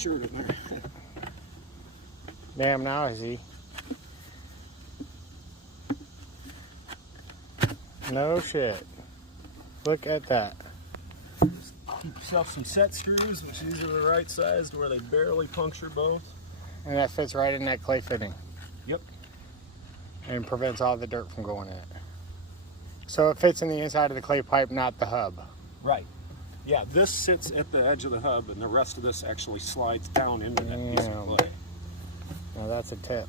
shirt in there. Damn, now I see. No shit. Look at that. Keep yourself some set screws, which these are the right size to where they barely puncture both. And that fits right in that clay fitting. Yep. And prevents all the dirt from going in it. So it fits in the inside of the clay pipe, not the hub. Right. Yeah, this sits at the edge of the hub, and the rest of this actually slides down into that piece of clay. Now that's a tip.